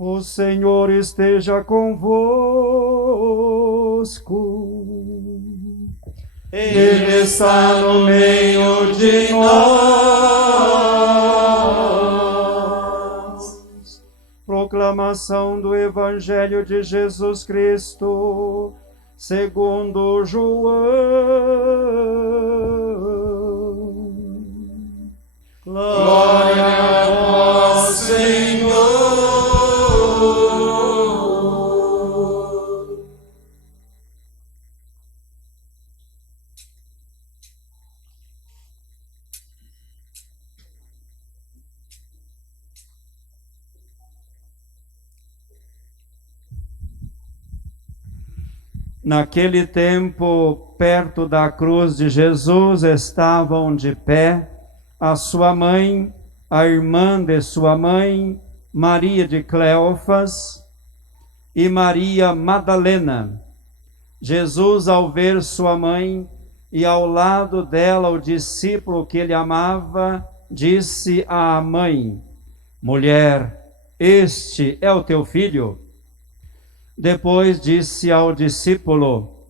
O Senhor esteja convosco. Ele está no meio de nós. Proclamação do Evangelho de Jesus Cristo, segundo João. Glória a vós, Senhor. Naquele tempo, perto da cruz de Jesus, estavam de pé a sua mãe, a irmã de sua mãe, Maria de Cleófas, e Maria Madalena. Jesus, ao ver sua mãe e ao lado dela o discípulo que ele amava, disse à mãe: Mulher, este é o teu filho. Depois disse ao discípulo: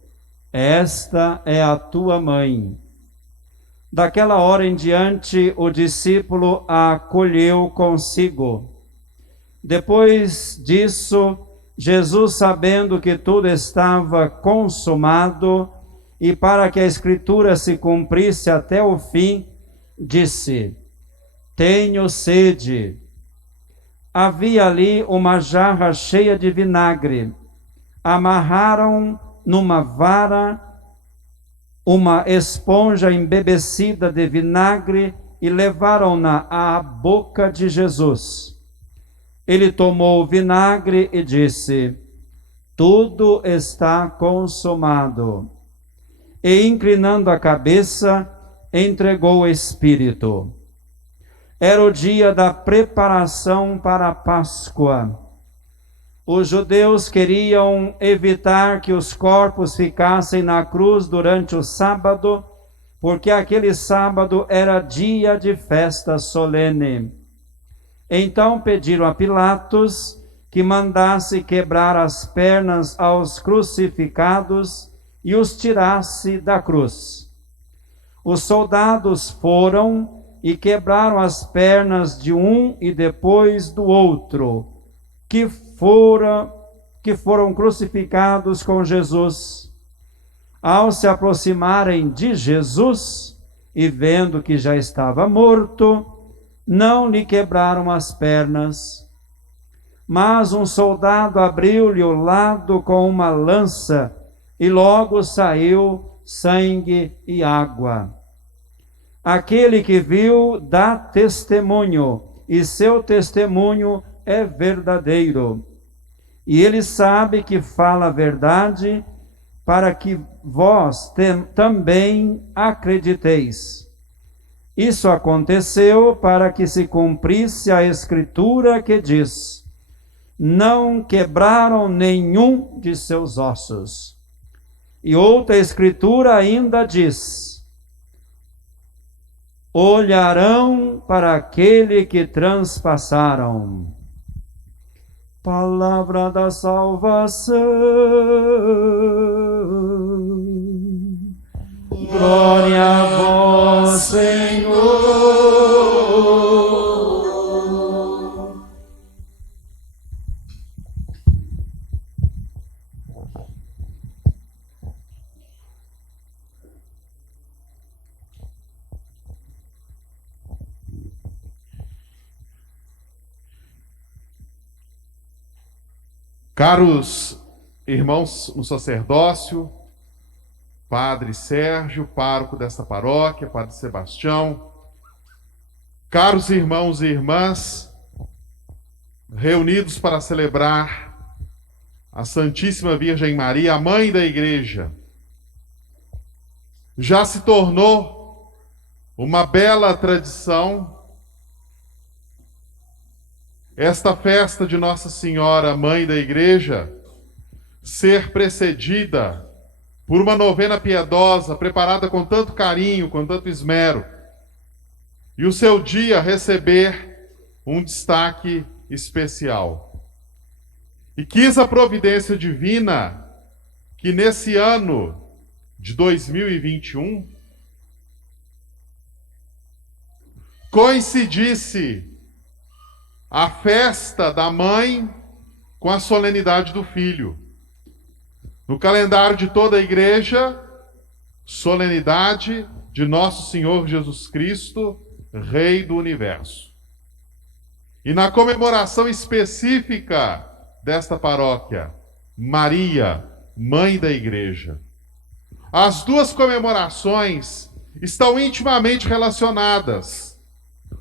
Esta é a tua mãe. Daquela hora em diante, o discípulo a acolheu consigo. Depois disso, Jesus, sabendo que tudo estava consumado e para que a Escritura se cumprisse até o fim, disse: Tenho sede. Havia ali uma jarra cheia de vinagre. Amarraram numa vara uma esponja embebecida de vinagre e levaram-na à boca de Jesus. Ele tomou o vinagre e disse: Tudo está consumado. E, inclinando a cabeça, entregou o Espírito. Era o dia da preparação para a Páscoa. Os judeus queriam evitar que os corpos ficassem na cruz durante o sábado, porque aquele sábado era dia de festa solene. Então pediram a Pilatos que mandasse quebrar as pernas aos crucificados e os tirasse da cruz. Os soldados foram e quebraram as pernas de um e depois do outro, que foram crucificados com Jesus. Ao se aproximarem de Jesus e vendo que já estava morto, não lhe quebraram as pernas. Mas um soldado abriu-lhe o lado com uma lança e logo saiu sangue e água. Aquele que viu dá testemunho, e seu testemunho é verdadeiro. E ele sabe que fala a verdade, para que vós também acrediteis. Isso aconteceu para que se cumprisse a Escritura que diz: Não quebraram nenhum de seus ossos. E outra Escritura ainda diz: Olharão para aquele que transpassaram. Palavra da salvação. Glória a vós, Senhor. Caros irmãos no sacerdócio, Padre Sérgio, pároco desta paróquia, Padre Sebastião, caros irmãos e irmãs, reunidos para celebrar a Santíssima Virgem Maria, a Mãe da Igreja, já se tornou uma bela tradição esta festa de Nossa Senhora, Mãe da Igreja, ser precedida por uma novena piedosa, preparada com tanto carinho, com tanto esmero, e o seu dia receber um destaque especial. E quis a providência divina que nesse ano de 2021 coincidisse a festa da mãe com a solenidade do filho. No calendário de toda a igreja, solenidade de Nosso Senhor Jesus Cristo, Rei do Universo. E na comemoração específica desta paróquia, Maria, Mãe da Igreja. As duas comemorações estão intimamente relacionadas,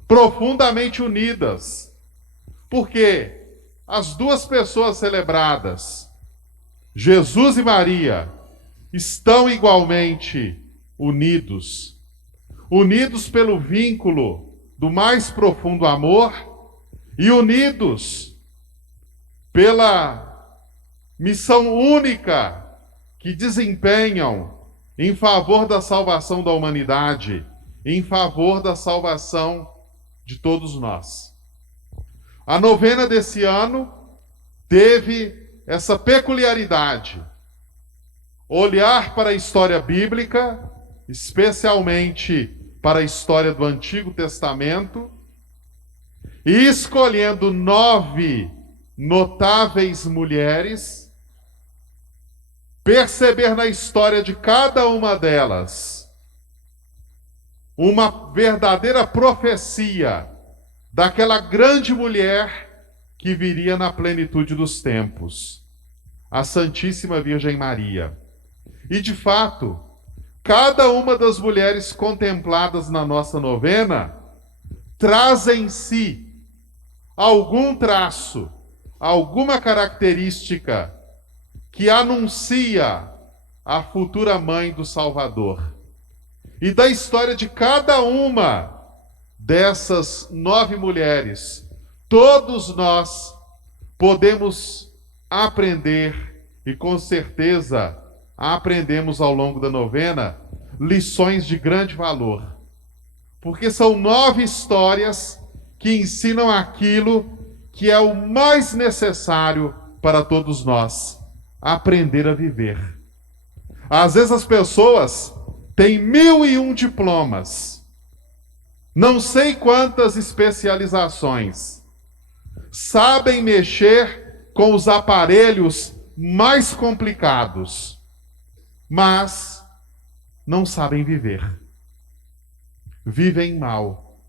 profundamente unidas, porque as duas pessoas celebradas, Jesus e Maria, estão igualmente unidos pelo vínculo do mais profundo amor e unidos pela missão única que desempenham em favor da salvação da humanidade, em favor da salvação de todos nós. A novena desse ano teve essa peculiaridade: olhar para a história bíblica, especialmente para a história do Antigo Testamento, e escolhendo 9 notáveis mulheres, perceber na história de cada uma delas uma verdadeira profecia daquela grande mulher que viria na plenitude dos tempos, a Santíssima Virgem Maria. E de fato, cada uma das mulheres contempladas na nossa novena traz em si algum traço, alguma característica que anuncia a futura mãe do Salvador. E da história de cada uma dessas 9 mulheres, todos nós podemos aprender, e com certeza aprendemos ao longo da novena, lições de grande valor. Porque são 9 histórias que ensinam aquilo que é o mais necessário para todos nós: aprender a viver. Às vezes as pessoas têm 1001 diplomas, não sei quantas especializações, sabem mexer com os aparelhos mais complicados, mas não sabem viver. Vivem mal.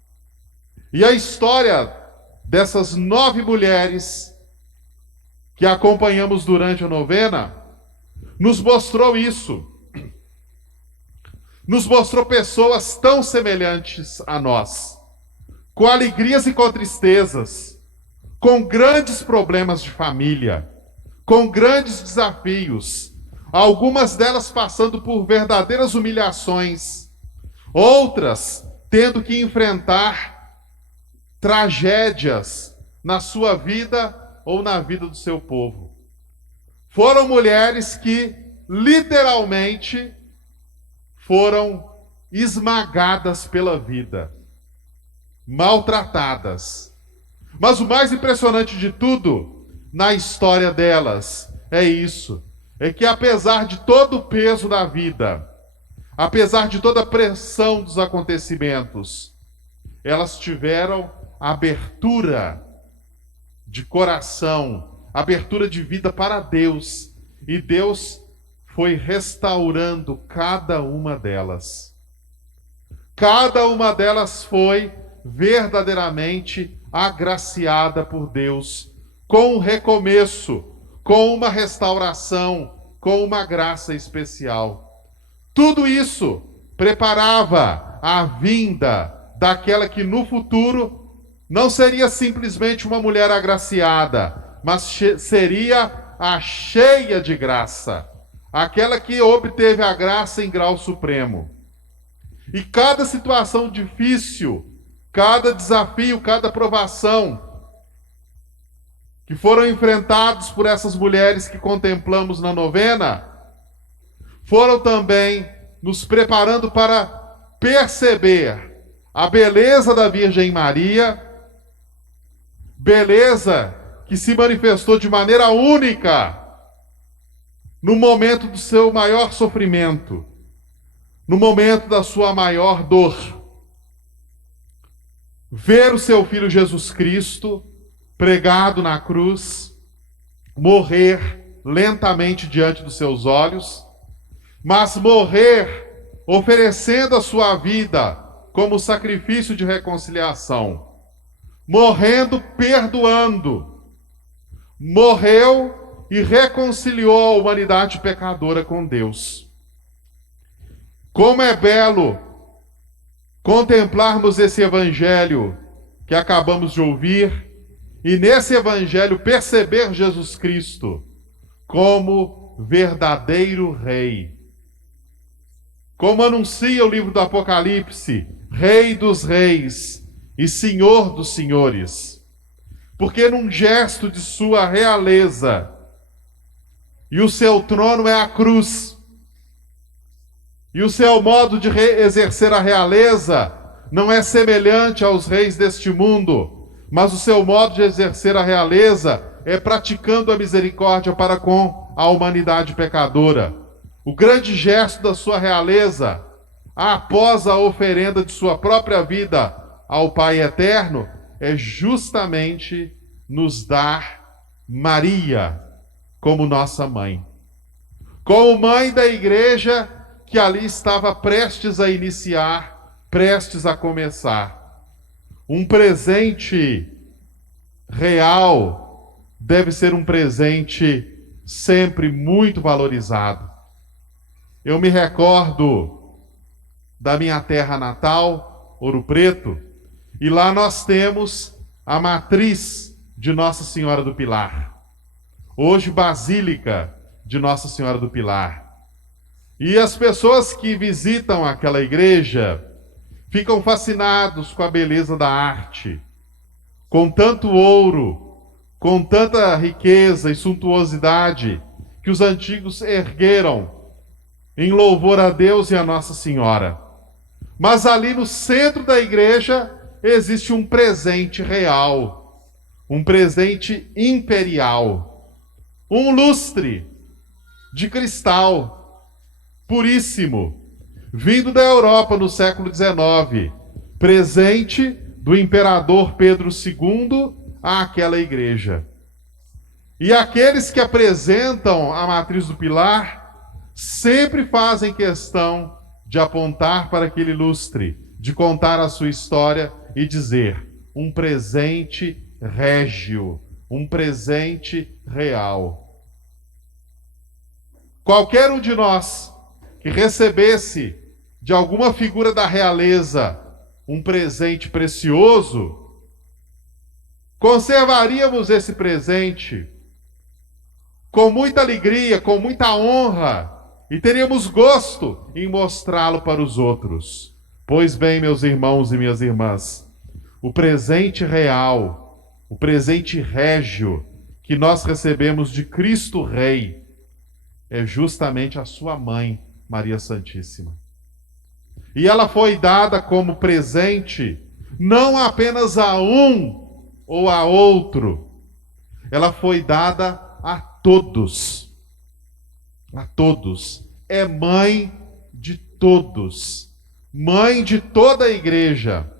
E a história dessas 9 mulheres que acompanhamos durante a novena nos mostrou isso. Nos mostrou pessoas tão semelhantes a nós, com alegrias e com tristezas, com grandes problemas de família, com grandes desafios, algumas delas passando por verdadeiras humilhações, outras tendo que enfrentar tragédias na sua vida ou na vida do seu povo. Foram mulheres que literalmente foram esmagadas pela vida, maltratadas. Mas o mais impressionante de tudo na história delas é isso: é que apesar de todo o peso da vida, apesar de toda a pressão dos acontecimentos, elas tiveram abertura de coração, abertura de vida para Deus, e Deus foi restaurando cada uma delas. Cada uma delas foi verdadeiramente agraciada por Deus, com um recomeço, com uma restauração, com uma graça especial. Tudo isso preparava a vinda daquela que no futuro não seria simplesmente uma mulher agraciada, mas seria a cheia de graça, aquela que obteve a graça em grau supremo. E cada situação difícil, cada desafio, cada provação que foram enfrentados por essas mulheres que contemplamos na novena, foram também nos preparando para perceber a beleza da Virgem Maria, beleza que se manifestou de maneira única no momento do seu maior sofrimento, no momento da sua maior dor. Ver o seu filho Jesus Cristo pregado na cruz, morrer lentamente diante dos seus olhos, mas morrer oferecendo a sua vida como sacrifício de reconciliação, morrendo perdoando, morreu e reconciliou a humanidade pecadora com Deus. Como é belo contemplarmos esse evangelho que acabamos de ouvir e nesse evangelho perceber Jesus Cristo como verdadeiro rei. Como anuncia o livro do Apocalipse, Rei dos reis e Senhor dos senhores. Porque num gesto de sua realeza, e o seu trono é a cruz, e o seu modo de exercer a realeza não é semelhante aos reis deste mundo, mas o seu modo de exercer a realeza é praticando a misericórdia para com a humanidade pecadora. O grande gesto da sua realeza, após a oferenda de sua própria vida ao Pai Eterno, é justamente nos dar Maria como nossa mãe. Como mãe da igreja que ali estava prestes a iniciar, prestes a começar. Um presente real deve ser um presente sempre muito valorizado. Eu me recordo da minha terra natal, Ouro Preto, e lá nós temos a matriz de Nossa Senhora do Pilar. Hoje, Basílica de Nossa Senhora do Pilar. E as pessoas que visitam aquela igreja ficam fascinados com a beleza da arte, com tanto ouro, com tanta riqueza e suntuosidade que os antigos ergueram em louvor a Deus e a Nossa Senhora. Mas ali no centro da igreja existe um presente real, um presente imperial, um lustre de cristal puríssimo, vindo da Europa no século XIX, presente do imperador Pedro II àquela igreja. E aqueles que apresentam a matriz do Pilar sempre fazem questão de apontar para aquele lustre, de contar a sua história e dizer: um presente régio, um presente real. Qualquer um de nós que recebesse de alguma figura da realeza um presente precioso, conservaríamos esse presente com muita alegria, com muita honra, e teríamos gosto em mostrá-lo para os outros. Pois bem, meus irmãos e minhas irmãs, o presente real, o presente régio que nós recebemos de Cristo Rei é justamente a sua mãe, Maria Santíssima. E ela foi dada como presente não apenas a um ou a outro, ela foi dada a todos. A todos. É mãe de todos. Mãe de toda a igreja.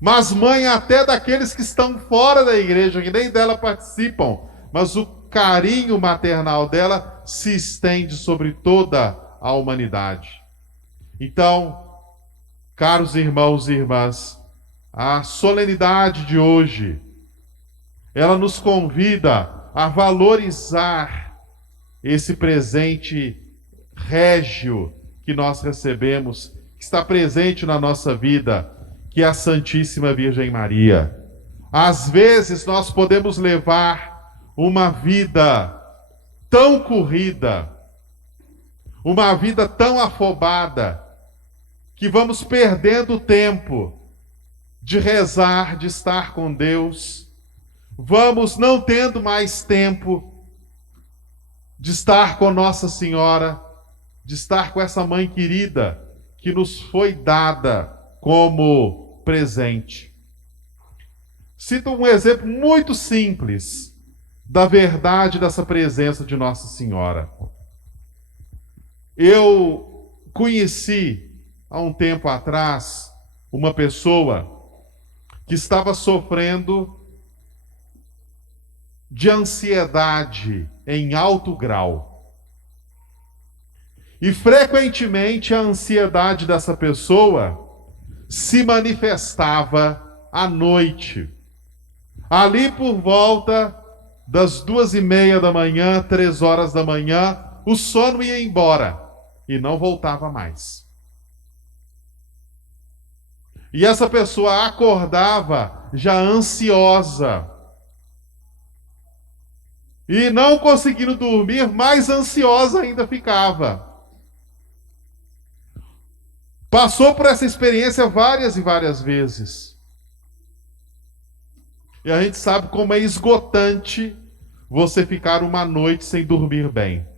Mas mãe até daqueles que estão fora da igreja, que nem dela participam. Mas o carinho maternal dela se estende sobre toda a humanidade. Então, caros irmãos e irmãs, a solenidade de hoje, ela nos convida a valorizar esse presente régio que nós recebemos, que está presente na nossa vida, que é a Santíssima Virgem Maria. Às vezes nós podemos levar uma vida tão corrida, uma vida tão afobada, que vamos perdendo o tempo de rezar, de estar com Deus. Vamos não tendo mais tempo de estar com Nossa Senhora, de estar com essa mãe querida que nos foi dada como presente. Cito um exemplo muito simples. da verdade dessa presença de Nossa Senhora. Eu conheci, há um tempo atrás, uma pessoa que estava sofrendo de ansiedade em alto grau. E frequentemente a ansiedade dessa pessoa se manifestava à noite. Ali por volta das 2:30 da manhã, 3 horas da manhã, o sono ia embora e não voltava mais. E essa pessoa acordava já ansiosa. E não conseguindo dormir, mais ansiosa ainda ficava. Passou por essa experiência várias e várias vezes. E a gente sabe como é esgotante você ficar uma noite sem dormir bem.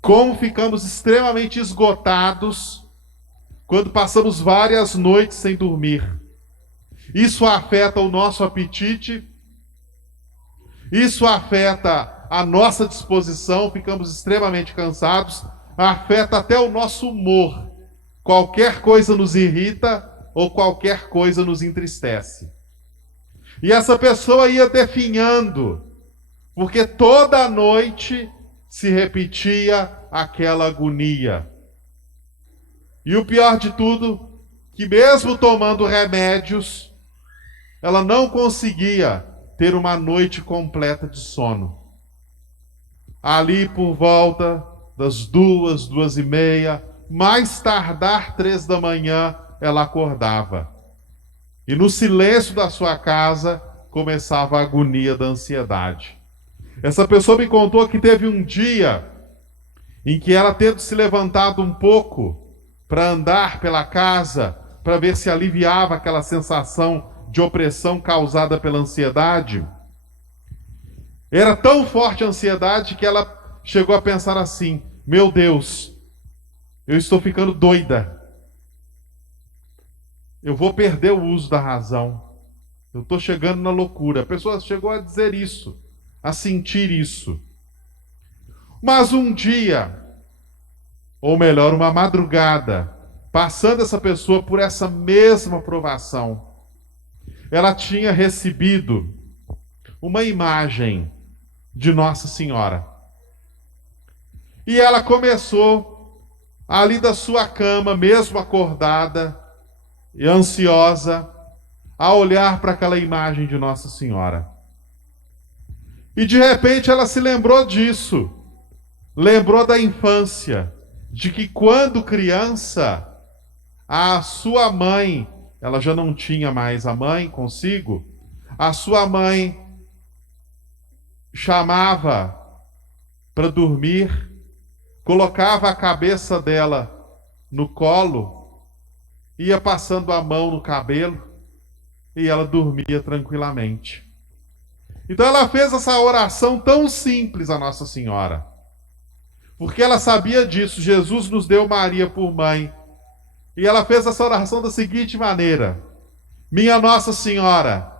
Como ficamos extremamente esgotados quando passamos várias noites sem dormir. Isso afeta o nosso apetite, isso afeta a nossa disposição, ficamos extremamente cansados, afeta até o nosso humor. Qualquer coisa nos irrita ou qualquer coisa nos entristece. E essa pessoa ia definhando, porque toda noite se repetia aquela agonia. E o pior de tudo, que mesmo tomando remédios, ela não conseguia ter uma noite completa de sono. Ali por volta das 2, 2:30, mais tardar 3 da manhã, ela acordava. E no silêncio da sua casa começava a agonia da ansiedade. Essa pessoa me contou que teve um dia em que ela, tendo se levantado um pouco para andar pela casa, para ver se aliviava aquela sensação de opressão causada pela ansiedade, era tão forte a ansiedade que ela chegou a pensar assim: meu Deus, eu estou ficando doida. Eu vou perder o uso da razão. Eu estou chegando na loucura. A pessoa chegou a dizer isso, a sentir isso. Mas um dia, ou melhor, uma madrugada, passando essa pessoa por essa mesma provação, ela tinha recebido uma imagem de Nossa Senhora. E ela começou, ali da sua cama, mesmo acordada e ansiosa, a olhar para aquela imagem de Nossa Senhora. E de repente ela se lembrou disso. Lembrou da infância, de que quando criança, a sua mãe, ela já não tinha mais a mãe consigo, a sua mãe chamava para dormir, colocava a cabeça dela no colo, ia passando a mão no cabelo e ela dormia tranquilamente. Então ela fez essa oração tão simples a Nossa Senhora, porque ela sabia disso. Jesus nos deu Maria por mãe, e ela fez essa oração da seguinte maneira: minha Nossa Senhora,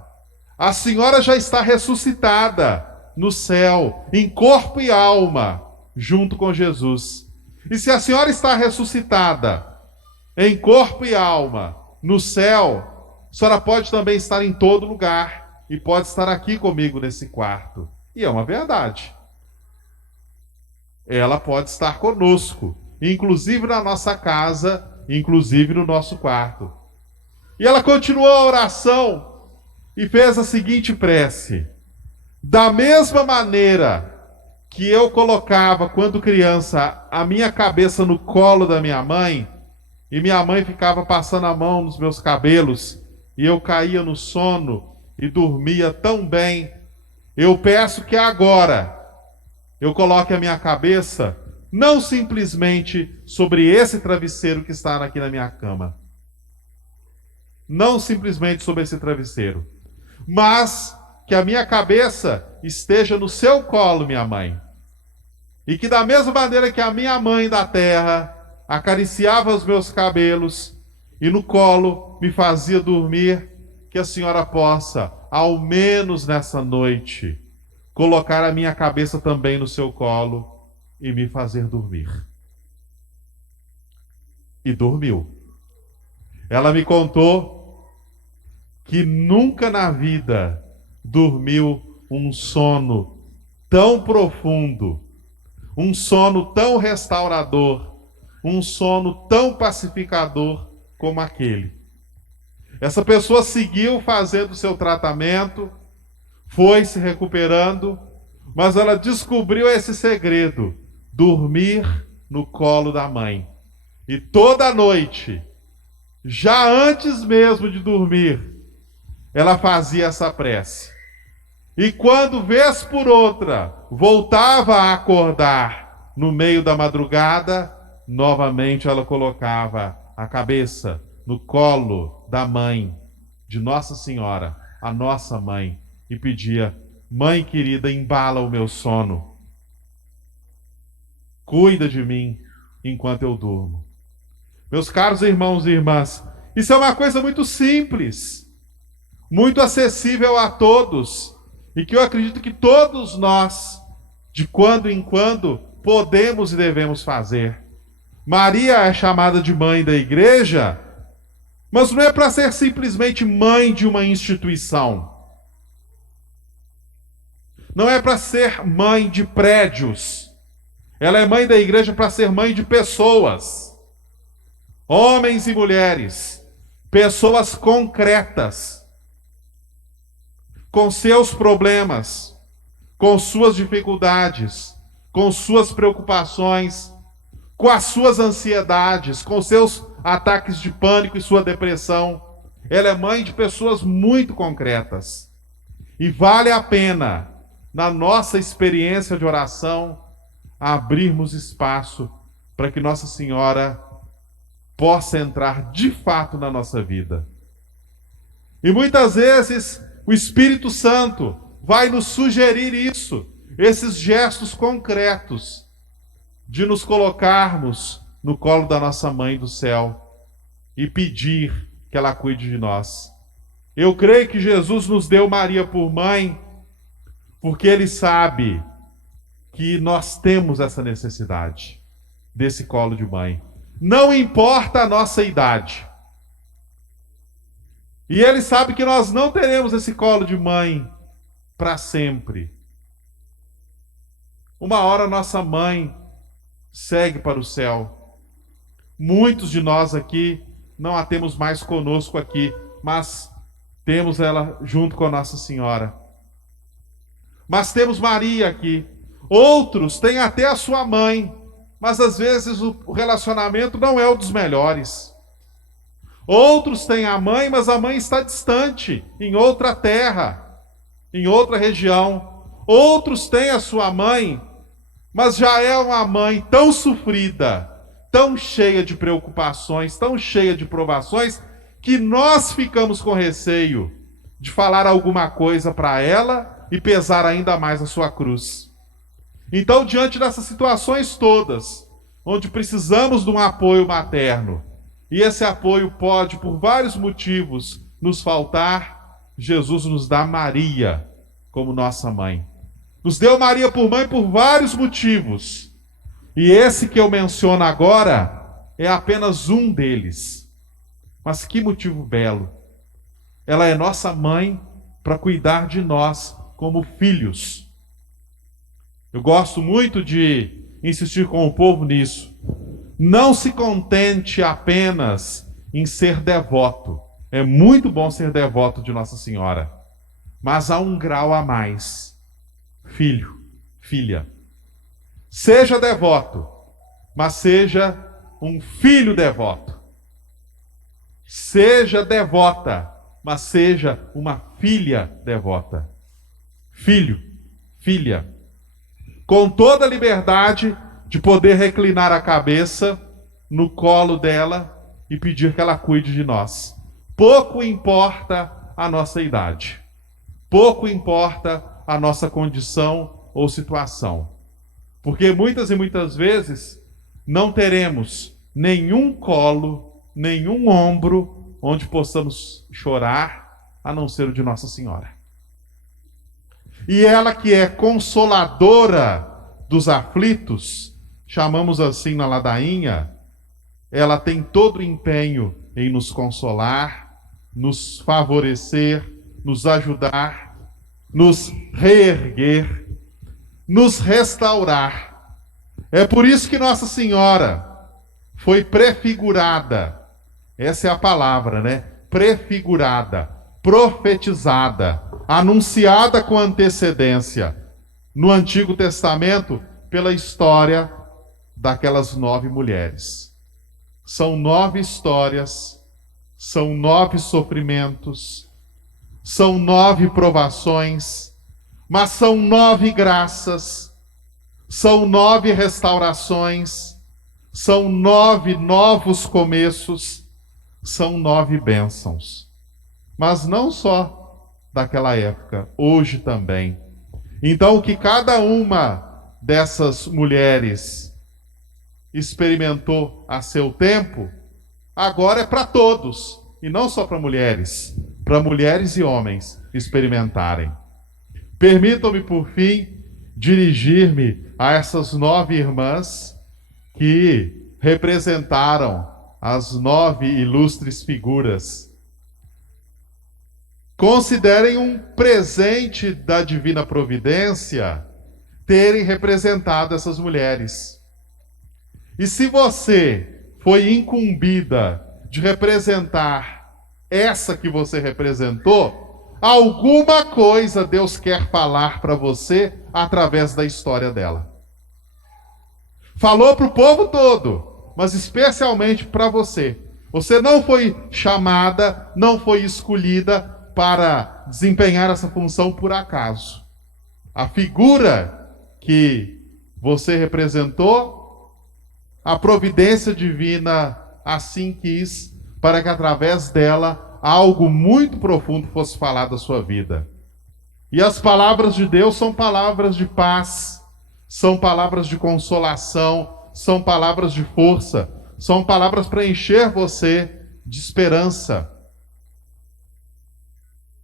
a Senhora já está ressuscitada no céu, em corpo e alma, junto com Jesus. E se a Senhora está ressuscitada em corpo e alma no céu, a Senhora pode também estar em todo lugar e pode estar aqui comigo nesse quarto. E é uma verdade. Ela pode estar conosco, inclusive na nossa casa, inclusive no nosso quarto. E ela continuou a oração e fez a seguinte prece: da mesma maneira que eu colocava, quando criança, a minha cabeça no colo da minha mãe, e minha mãe ficava passando a mão nos meus cabelos, e eu caía no sono e dormia tão bem, eu peço que agora eu coloque a minha cabeça não simplesmente sobre esse travesseiro que está aqui na minha cama, não simplesmente sobre esse travesseiro, mas que a minha cabeça esteja no seu colo, minha mãe. E que da mesma maneira que a minha mãe da terra acariciava os meus cabelos e no colo me fazia dormir, que a Senhora possa, ao menos nessa noite, colocar a minha cabeça também no seu colo e me fazer dormir. E dormiu. Ela me contou que nunca na vida dormiu um sono tão profundo, um sono tão restaurador, um sono tão pacificador como aquele. Essa pessoa seguiu fazendo seu tratamento, foi se recuperando, mas ela descobriu esse segredo: dormir no colo da mãe. E toda noite, já antes mesmo de dormir, ela fazia essa prece. E quando, vez por outra, voltava a acordar no meio da madrugada, novamente ela colocava a cabeça no colo da mãe, de Nossa Senhora, a nossa mãe, e pedia: mãe querida, embala o meu sono. Cuida de mim enquanto eu durmo. Meus caros irmãos e irmãs, isso é uma coisa muito simples, muito acessível a todos, e que eu acredito que todos nós, de quando em quando, podemos e devemos fazer. Maria é chamada de mãe da igreja, mas não é para ser simplesmente mãe de uma instituição. Não é para ser mãe de prédios. Ela é mãe da igreja para ser mãe de pessoas. Homens e mulheres, pessoas concretas, com seus problemas, com suas dificuldades, com suas preocupações, com as suas ansiedades, com seus ataques de pânico e sua depressão. Ela é mãe de pessoas muito concretas. E vale a pena, na nossa experiência de oração, abrirmos espaço para que Nossa Senhora possa entrar de fato na nossa vida. E muitas vezes o Espírito Santo vai nos sugerir isso, esses gestos concretos de nos colocarmos no colo da nossa Mãe do céu e pedir que ela cuide de nós. Eu creio que Jesus nos deu Maria por mãe porque Ele sabe que nós temos essa necessidade desse colo de mãe. Não importa a nossa idade. E Ele sabe que nós não teremos esse colo de mãe para sempre. Uma hora nossa mãe segue para o céu. Muitos de nós aqui não a temos mais conosco aqui, mas temos ela junto com a Nossa Senhora. Mas temos Maria aqui. Outros têm até a sua mãe, mas às vezes o relacionamento não é o dos melhores. Outros têm a mãe, mas a mãe está distante, em outra terra, em outra região. Outros têm a sua mãe, mas já é uma mãe tão sofrida, tão cheia de preocupações, tão cheia de provações, que nós ficamos com receio de falar alguma coisa para ela e pesar ainda mais a sua cruz. Então, diante dessas situações todas, onde precisamos de um apoio materno, e esse apoio pode, por vários motivos, nos faltar, Jesus nos dá Maria como nossa mãe. Nos deu Maria por mãe por vários motivos. E esse que eu menciono agora é apenas um deles. Mas que motivo belo. Ela é nossa mãe para cuidar de nós como filhos. Eu gosto muito de insistir com o povo nisso. Não se contente apenas em ser devoto. É muito bom ser devoto de Nossa Senhora. Mas há um grau a mais. Filho, filha. Seja devoto, mas seja um filho devoto. Seja devota, mas seja uma filha devota. Filho, filha. Com toda a liberdade de poder reclinar a cabeça no colo dela e pedir que ela cuide de nós. Pouco importa a nossa idade. Pouco importa a nossa condição ou situação. Porque muitas e muitas vezes não teremos nenhum colo, nenhum ombro onde possamos chorar, a não ser o de Nossa Senhora. E ela que é consoladora dos aflitos, chamamos assim na ladainha, ela tem todo o empenho em nos consolar, nos favorecer, nos ajudar, nos reerguer, nos restaurar. É por isso que Nossa Senhora foi prefigurada. Essa é a palavra, né? Prefigurada, profetizada, anunciada com antecedência no Antigo Testamento pela história daquelas 9 mulheres. São 9 histórias, são 9 sofrimentos, são 9 provações, mas são 9 graças, são 9 restaurações, são 9 novos começos, são 9 bênçãos. Mas não só daquela época, hoje também. Então, o que cada uma dessas mulheres experimentou a seu tempo, agora é para todos, e não só para mulheres e homens experimentarem. Permitam-me, por fim, dirigir-me a essas 9 irmãs que representaram as 9 ilustres figuras. Considerem um presente da divina providência terem representado essas mulheres. E se você foi incumbida de representar essa que você representou, alguma coisa Deus quer falar para você através da história dela. Falou para o povo todo, mas especialmente para você. Você não foi chamada, não foi escolhida para desempenhar essa função por acaso. A figura que você representou, a providência divina assim quis, para que através dela algo muito profundo fosse falado da sua vida. E as palavras de Deus são palavras de paz, são palavras de consolação, são palavras de força, são palavras para encher você de esperança.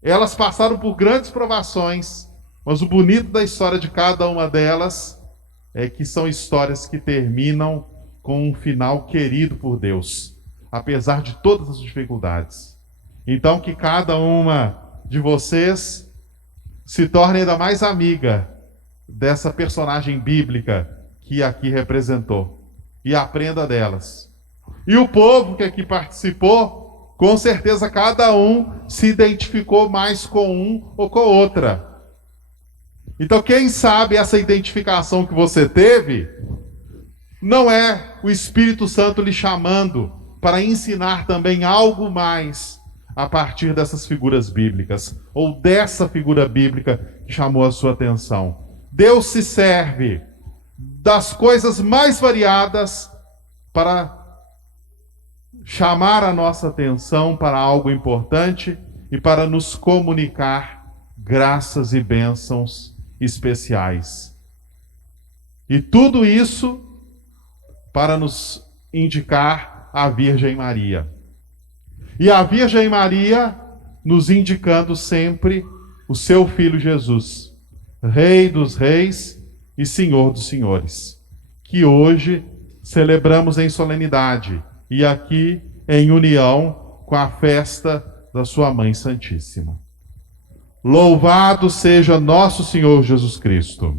Elas passaram por grandes provações, mas o bonito da história de cada uma delas é que são histórias que terminam com um final querido por Deus, apesar de todas as dificuldades. Então, que cada uma de vocês se torne ainda mais amiga dessa personagem bíblica que aqui representou e aprenda delas. E o povo que aqui participou, com certeza cada um se identificou mais com um ou com outra. Então, quem sabe essa identificação que você teve não é o Espírito Santo lhe chamando para ensinar também algo mais a partir dessas figuras bíblicas, ou dessa figura bíblica que chamou a sua atenção. Deus se serve das coisas mais variadas para chamar a nossa atenção para algo importante e para nos comunicar graças e bênçãos especiais. E tudo isso para nos indicar a Virgem Maria. E a Virgem Maria nos indicando sempre o seu Filho Jesus, Rei dos Reis e Senhor dos Senhores, que hoje celebramos em solenidade e aqui em união com a festa da sua Mãe Santíssima. Louvado seja nosso Senhor Jesus Cristo.